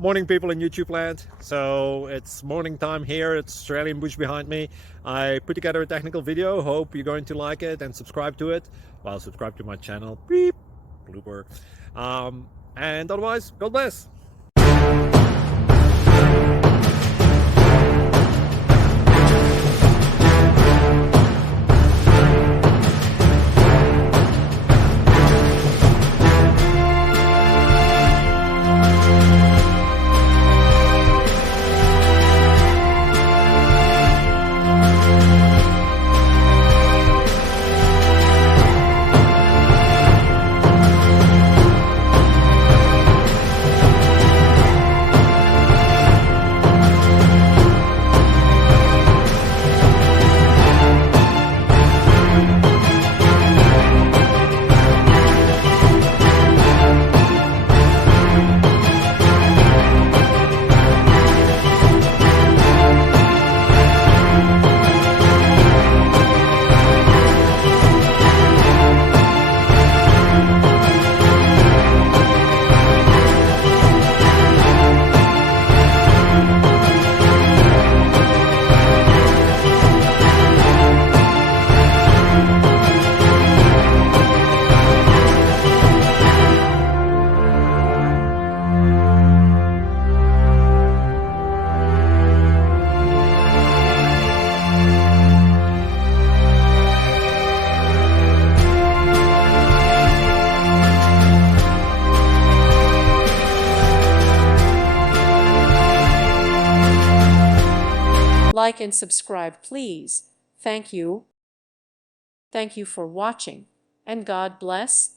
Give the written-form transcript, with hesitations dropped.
Morning, people in YouTube land. So it's morning time here. It's Australian bush behind me. I put together a technical video. Hope you're going to like it and subscribe to it. Well, subscribe to my channel. Beep. Blooper. And otherwise, God bless. Like and subscribe, please. Thank you. Thank you for watching, and God bless.